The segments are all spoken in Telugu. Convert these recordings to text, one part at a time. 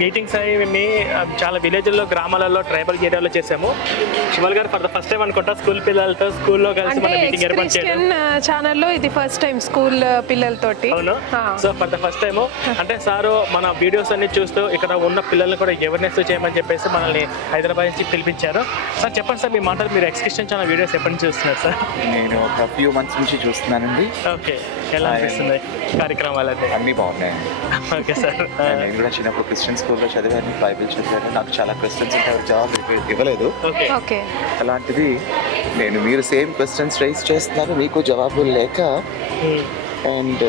మీటింగ్స్ అవి మీ చాలా విలేజ్లో గ్రామాలలో ట్రైబల్ ఏరియాలో చేసాము శివల్ గారు ఫర్ ద ఫస్ట్ టైం అనుకుంటా స్కూల్ పిల్లలతో స్కూల్లో కలిసి మన మీటింగ్ ఏర్పాటు చేయడం. ఛానల్లో ఇది ఫస్ట్ టైం స్కూల్ పిల్లలతోటి. అవును. So for the first time అంటే సారు మన వీడియోస్ అన్ని చూస్తూ ఇక్కడ ఉన్న పిల్లల్ని కూడా అవేర్నెస్ చేయమని చెప్పేసి మనల్ని హైదరాబాద్ నుంచి పిలిపించారు. సార్ చెప్పండి సార్ మీ మాటలు మీరు ఎక్స్క్రిప్షన్ ఛానల్ వీడియోస్ ఎప్పటి నుంచి చూస్తున్నారు సార్? నేను ఒక ఫ్యూ మంత్స్ నుంచి చూస్తున్నానండి. ఓకే. ఎలా అనిపిస్తుంది కార్యక్రమాలన్నీ? అన్నీ బాగున్నాయండి. Okay sir. నేను కూడా చిన్నప్పుడు క్రిస్టియన్ స్కూల్లో చదివాను బైబిల్ చదివాను. నాకు చాలా క్వశ్చన్స్ ఉంటాయి జవాబు ఇవ్వ- ఇవ్వలేదు. ఓకే. ఓకే. అలాంటిది నేను మీరు సేమ్ క్వశ్చన్స్ రైజ్ చేస్తున్నారు మీకు జవాబులు లేక అండ్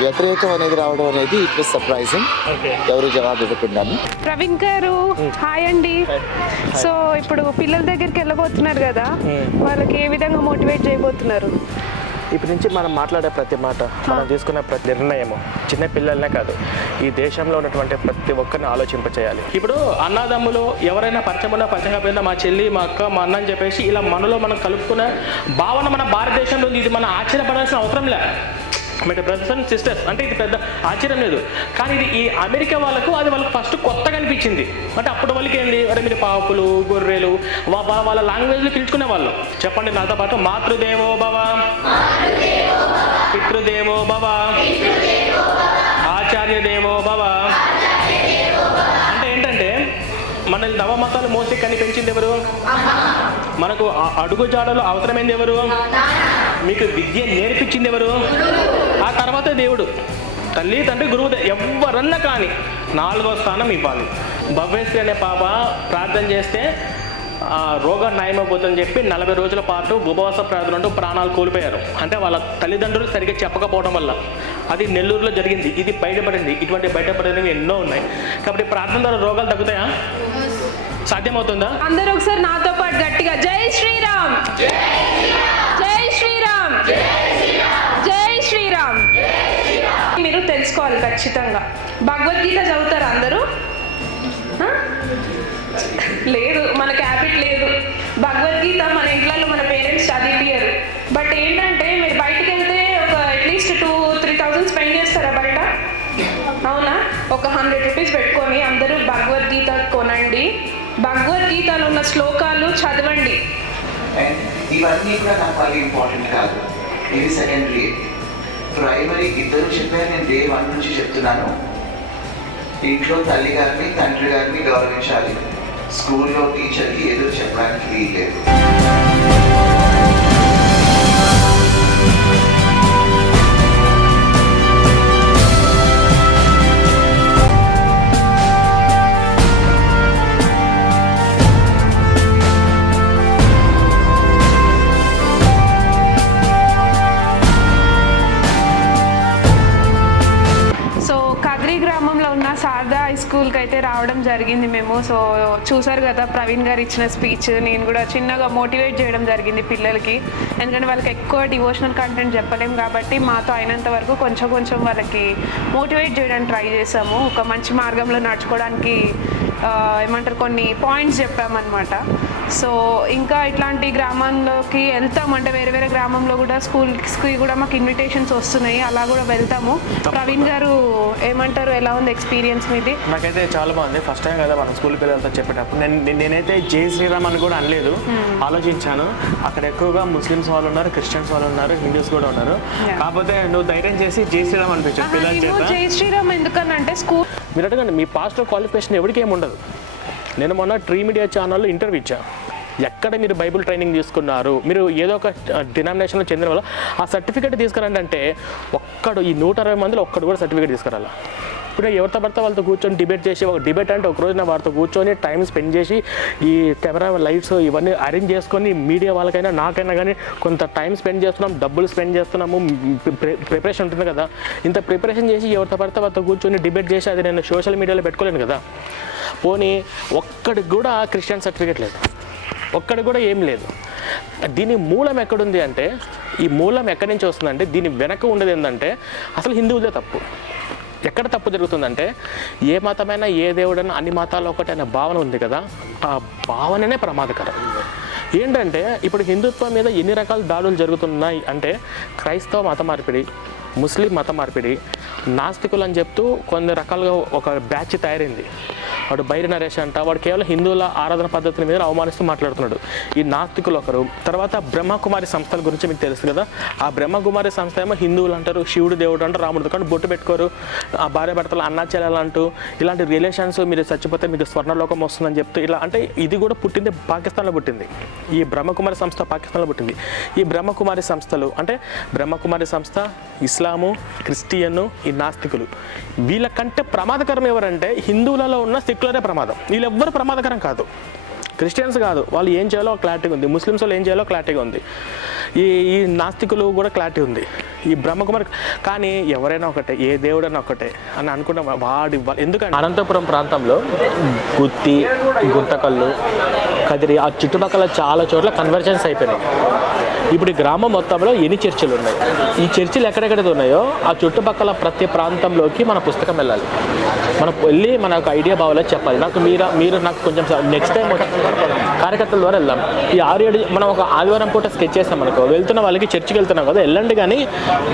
వ్యతిరేకం అనేది రావడం అనేది ఇట్ వాస్ సర్ప్రైజింగ్ ఎవరు జవాబు ఇవ్వకుండాను. ప్రవీణ్ గారు హాయ్ అండి. సో ఇప్పుడు పిల్లల దగ్గరికి వెళ్ళబోతున్నారు కదా వాళ్ళకి ఏ విధంగా మోటివేట్ చేయబోతున్నారు? ఇప్పటి నుంచి మనం మాట్లాడే ప్రతి మాట మనం తీసుకునే ప్రతి నిర్ణయము చిన్న పిల్లలనే కాదు ఈ దేశంలో ఉన్నటువంటి ప్రతి ఒక్కరిని ఆలోచింపచేయాలి. ఇప్పుడు అన్నదమ్ములు ఎవరైనా పరిచయం ఉన్నా పోయినా మా చెల్లి మా అక్క మా అన్న అని చెప్పేసి ఇలా మనలో మనం కలుపుకునే భావన మన భారతదేశంలో ఇది మనం ఆశ్చర్యపడాల్సిన అవసరం లే. అంటే బ్రదర్స్ అండ్ సిస్టర్స్ అంటే ఇది పెద్ద ఆశ్చర్యం లేదు. కానీ ఇది ఈ అమెరికా వాళ్ళకు అది వాళ్ళకి ఫస్ట్ కొత్తగా అనిపించింది. అంటే అప్పుడు వాళ్ళకి ఏంది? అరే మీరు పాపులు గొర్రెలు వాళ్ళ లాంగ్వేజ్లో పిలుచుకునే వాళ్ళు. చెప్పండి నాతో పాటు మాతృదేవో భవ. పితృదేవో భవ. ఆచార్య దేవో భవ. అంటే ఏంటంటే మన నవమతాలు మోసి కని పెంచింది ఎవరు? మనకు అడుగు జాడలో అవసరమైంది ఎవరు? మీకు విద్య నేర్పించింది ఎవరు? ఆ తర్వాత దేవుడు తల్లి తండ్రి గురువు ఎవరన్నా కానీ నాలుగో స్థానం ఇవ్వాలి. భవ్యశ్రీ అనే పాప ప్రార్థన చేస్తే ఆ రోగం నయమైపోతుందని చెప్పి నలభై రోజుల పాటు ఉపవాస ప్రార్థన అంటూ ప్రాణాలు కోల్పోయారు. అంటే వాళ్ళ తల్లిదండ్రులు సరిగ్గా చెప్పకపోవడం వల్ల. అది నెల్లూరులో జరిగింది. ఇది బయటపడింది. ఇటువంటి బయటపడినవి ఎన్నో ఉన్నాయి. కాబట్టి ప్రార్థన ద్వారా రోగాలు తగ్గుతాయా? సాధ్యమవుతుందా? అందరూ ఒకసారి నాతో పాటు గట్టిగా జై శ్రీరామ్! జై శ్రీరామ్! జై శ్రీరామ్! మీరు తెలుసుకోవాలి ఖచ్చితంగా. భగవద్గీత చదువుతారా అందరూ? లేదు మనకి హ్యాబిట్ లేదు. భగవద్గీత మన ఇంట్లో మన పేరెంట్స్ చదివియరు బట్ ఏంటంటే మీరు బయటికి వెళ్తే ఒక at least two three thousand spend చేస్తారా బయట? అవునా? ఒక హండ్రెడ్ రూపీస్ పెట్టుకొని అందరూ భగవద్గీత కొనండి. భగవద్గీతలో ఉన్న శ్లోకాలు చదవండి. ఇవన్నీ కూడా నాకు ఇంపార్టెంట్ కాదు. ఇది సెకండరీ ప్రైమరీ ఇద్దరు చెప్పారు నేను డే వన్ నుంచి చెప్తున్నాను. ఇంట్లో తల్లి గారిని తండ్రి గారిని గౌరవించాలి. స్కూల్లో టీచర్కి ఎదురు చెప్పడానికి వీలు లేదు అయితే రావడం జరిగింది మేము. సో చూసారు కదా ప్రవీణ్ గారు ఇచ్చిన స్పీచ్ నేను కూడా చిన్నగా మోటివేట్ చేయడం జరిగింది పిల్లలకి. ఎందుకంటే వాళ్ళకి ఎక్కువ డివోషనల్ కంటెంట్ చెప్పలేం కాబట్టి మాతో అయినంత వరకు కొంచెం కొంచెం వాళ్ళకి మోటివేట్ చేయడానికి ట్రై చేసాము ఒక మంచి మార్గంలో నడుచుకోవడానికి ఏమంటారు కొన్ని పాయింట్స్ చెప్పామన్నమాట. సో ఇంకా ఇట్లాంటి గ్రామంలోకి వెళ్తాం. అంటే వేరే వేరే గ్రామంలో కూడా స్కూల్స్కి కూడా మాకు ఇన్విటేషన్స్ వస్తున్నాయి. అలా కూడా వెళ్తాము. ప్రవీణ్ గారు ఏమంటారు? ఎలా ఉంది ఎక్స్పీరియన్స్ మీది? నాకైతే చాలా బాగుంది. ఫస్ట్ టైం కదా మనం స్కూల్ పిల్లలతో చెప్పేటప్పుడు. నేను నేను- నేనైతే జై శ్రీరామ్ అని కూడా అనలేదు. ఆలోచించాను. అక్కడ ఎక్కువగా ముస్లిమ్స్ వాళ్ళు ఉన్నారు క్రిస్టియన్స్ వాళ్ళు ఉన్నారు హిందూస్ కూడా ఉన్నారు. కాకపోతే నువ్వు ధైర్యం చేసి జై శ్రీరామ్ అనిపించు ఆహా, పిల్లల చేత. జై శ్రీరామ్ ఎందుకనంటే స్కూల్ మీరు అడగండి మీ పాస్టర్ క్వాలిఫికేషన్ ఎవరికి ఏమి ఉండదు. నేను మొన్న ట్రీ మీడియా ఛానల్లో ఇంటర్వ్యూ ఇచ్చా. ఎక్కడ మీరు బైబిల్ ట్రైనింగ్ తీసుకున్నారు? మీరు ఏదో ఒక డినామినేషన్లో చెందిన వాళ్ళు ఆ సర్టిఫికేట్ తీసుకురండి అంటే ఒక్కడు ఈ నూట అరవై మందిలో ఒక్కడు కూడా సర్టిఫికేట్ తీసుకురాలా. ఇప్పుడు ఎవరితో పడితే వాళ్ళతో కూర్చొని డిబేట్ చేసి ఒక డిబేట్ అంటే ఒకరోజు నా వారితో కూర్చొని టైం స్పెండ్ చేసి ఈ కెమెరా లైట్స్ ఇవన్నీ అరేంజ్ చేసుకొని మీడియా వాళ్ళకైనా నాకైనా కానీ కొంత టైం స్పెండ్ చేస్తున్నాం డబ్బులు స్పెండ్ చేస్తున్నాము ప్రిపరేషన్ ఉంటుంది కదా. ఇంత ప్రిపరేషన్ చేసి ఎవరితో పడితే వాళ్ళతో కూర్చొని డిబేట్ చేసి అది నేను సోషల్ మీడియాలో పెట్టుకోలేను కదా. పోనీ ఒక్కడికి కూడా క్రిస్టియన్ సర్టిఫికేట్ లేదు. ఒక్కడి కూడా ఏం లేదు. దీని మూలం ఎక్కడుంది అంటే ఈ మూలం ఎక్కడి నుంచి వస్తుందంటే దీని వెనక ఉండేది ఏంటంటే అసలు హిందువులే తప్పు. ఎక్కడ తప్పు జరుగుతుందంటే ఏ మతమైనా ఏ దేవుడైనా అన్ని మతాల్లో ఒకటి అనే భావన ఉంది కదా ఆ భావననే ప్రమాదకరం. ఏంటంటే ఇప్పుడు హిందుత్వం మీద ఎన్ని రకాల దాడులు జరుగుతున్నాయి అంటే క్రైస్తవ మత మార్పిడి ముస్లిం మత మార్పిడి నాస్తికులు అని చెప్తూ కొన్ని రకాలుగా ఒక బ్యాచ్ తయారైంది. వాడు బైరి నరేష్ అంట వాడు కేవలం హిందువుల ఆరాధన పద్ధతుల మీద అవమానిస్తూ మాట్లాడుతున్నాడు. ఈ నాస్తికులు ఒకరు. తర్వాత బ్రహ్మకుమారి సంస్థల గురించి మీకు తెలుసు కదా. ఆ బ్రహ్మకుమారి సంస్థ ఏమో హిందువులు అంటారు శివుడు దేవుడు అంటారు రాముడు కానీ బొట్టు పెట్టుకోరు. ఆ భార్య భర్తలు అన్నాచెల్లెలు అంటూ ఇలాంటి రిలేషన్స్ మీరు చచ్చిపోతే మీకు స్వర్ణలోకం వస్తుందని చెప్తూ ఇలా అంటే ఇది కూడా పుట్టింది పాకిస్తాన్లో పుట్టింది. ఈ బ్రహ్మకుమారి సంస్థ పాకిస్తాన్లో పుట్టింది. ఈ బ్రహ్మకుమారి సంస్థలు అంటే బ్రహ్మకుమారి సంస్థ ఇస్లాము క్రిస్టియన్ ఈ నాస్తికులు. వీళ్ళకంటే ప్రమాదకరం ఎవరంటే హిందువులలో ఉన్న సెక్యులరే ప్రమాదం. వీళ్ళెవ్వరు ప్రమాదకరం కాదు. క్రిస్టియన్స్ కాదు. వాళ్ళు ఏం చేయాలో క్లారిటీగా ఉంది. ముస్లిమ్స్ వాళ్ళు ఏం చేయాలో క్లారిటీగా ఉంది. ఈ ఈ నాస్తికులు కూడా క్లారిటీ ఉంది. ఈ బ్రహ్మకుమారి కానీ ఎవరైనా ఒకటే ఏ దేవుడైనా ఒకటే అని అనుకున్న వాడి ఎందుకంటే అనంతపురం ప్రాంతంలో గుత్తి గుంతకల్లు కదిరి ఆ చుట్టుపక్కల చాలా చోట్ల కన్వర్జెన్స్ అయిపోయినాయి. ఇప్పుడు గ్రామం మొత్తంలో ఎన్ని చర్చిలు ఉన్నాయి ఈ చర్చిలు ఎక్కడెక్కడ ఉన్నాయో ఆ చుట్టుపక్కల ప్రతి ప్రాంతంలోకి మన పుస్తకం వెళ్ళాలి. మనం వెళ్ళి మనకు ఐడియా బావాలో చెప్పాలి. నాకు మీరు మీరు నాకు కొంచెం నెక్స్ట్ టైం కార్యకర్తల ద్వారా వెళ్దాం. ఈ ఆరు ఏడు మనం ఒక ఆదివారం పూట స్కెచ్ చేస్తాం మనకు వెళ్తున్న వాళ్ళకి చర్చికి వెళ్తున్నాం కదా వెళ్ళండి కానీ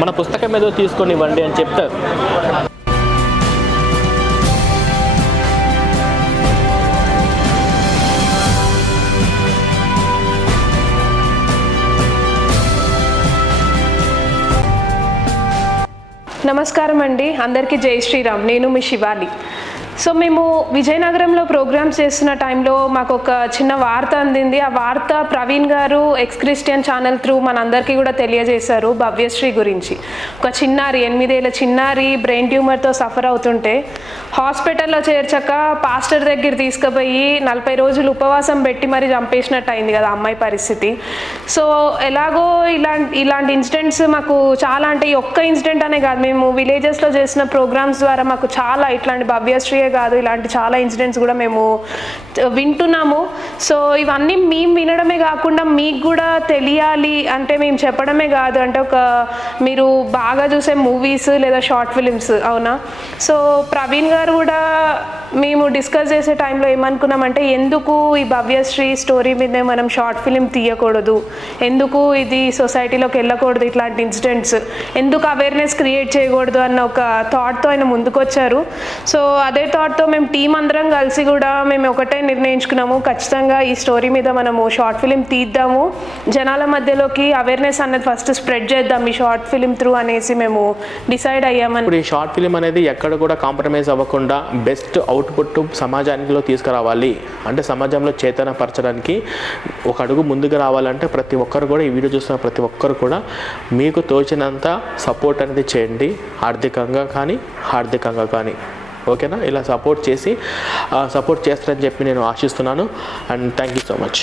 మన పుస్తకం ఏదో తీసుకొని ఇవ్వండి అని చెప్తారు. నమస్కారం అండి అందరికీ జై శ్రీరామ్. నేను మీ శివాలి. సో మేము విజయనగరంలో ప్రోగ్రామ్స్ చేస్తున్న టైంలో మాకు ఒక చిన్న వార్త అందింది. ఆ వార్త ప్రవీణ్ గారు ఎక్స్ క్రిస్టియన్ ఛానల్ త్రూ మనందరికీ కూడా తెలియజేశారు భవ్యశ్రీ గురించి. ఒక చిన్నారి ఎనిమిదేళ్ళ చిన్నారి బ్రెయిన్ ట్యూమర్తో సఫర్ అవుతుంటే హాస్పిటల్లో చేర్చక పాస్టర్ దగ్గర తీసుకుపోయి నలభై రోజులు ఉపవాసం పెట్టి మరి చంపేసినట్టు అయింది కదా అమ్మాయి పరిస్థితి. సో ఎలాగో ఇలాంటి ఇలాంటి ఇన్సిడెంట్స్ మాకు చాలా అంటే ఈ ఒక్క ఇన్సిడెంట్ అనే కాదు. మేము విలేజెస్లో చేసిన ప్రోగ్రామ్స్ ద్వారా మాకు చాలా ఇట్లాంటి భవ్యశ్రీ కాదు ఇలాంటి చాలా ఇన్సిడెంట్స్ కూడా మేము వింటున్నాము. సో ఇవన్నీ మేము వినడమే కాకుండా మీకు కూడా తెలియాలి అంటే మేము చెప్పడమే కాదు. అంటే ఒక మీరు బాగా చూసే మూవీస్ లేదా షార్ట్ ఫిలిమ్స్ అవునా? సో ప్రవీణ్ గారు కూడా మేము డిస్కస్ చేసే టైంలో ఏమనుకున్నామంటే ఎందుకు ఈ భవ్యశ్రీ స్టోరీ మీద మనం షార్ట్ ఫిలిం తీయకూడదు? ఎందుకు ఇది సొసైటీలోకి వెళ్ళకూడదు ఇట్లాంటి ఇన్సిడెంట్స్? ఎందుకు అవేర్నెస్ క్రియేట్ చేయకూడదు అన్న ఒక థాట్తో ఆయన ముందుకొచ్చారు. సో అదే థాట్తో మేము టీం అందరం కలిసి కూడా మేము ఒకటే నిర్ణయించుకున్నాము. ఖచ్చితంగా ఈ స్టోరీ మీద మనము షార్ట్ ఫిలిం తీద్దాము. జనాల మధ్యలోకి అవేర్నెస్ అనేది ఫస్ట్ స్ప్రెడ్ చేద్దాం ఈ షార్ట్ ఫిలిం త్రూ అనేసి మేము డిసైడ్ అయ్యామని. ఇప్పుడు ఈ షార్ట్ ఫిలిం అనేది ఎక్కడ కూడా కాంప్రమైజ్ అవ్వకుండా బెస్ట్ అవుట్పుట్ సమాజానికిలో తీసుకురావాలి. అంటే సమాజంలో చేతన పరచడానికి ఒక అడుగు ముందుకు రావాలంటే ప్రతి ఒక్కరు కూడా ఈ వీడియో చూస్తున్న ప్రతి ఒక్కరు కూడా మీకు తోచినంత సపోర్ట్ అనేది చేయండి. ఆర్థికంగా కానీ ఆర్థికంగా కానీ. ఓకేనా? ఇలా సపోర్ట్ చేసి సపోర్ట్ చేస్తారని చెప్పి నేను ఆశిస్తున్నాను. And thank you so much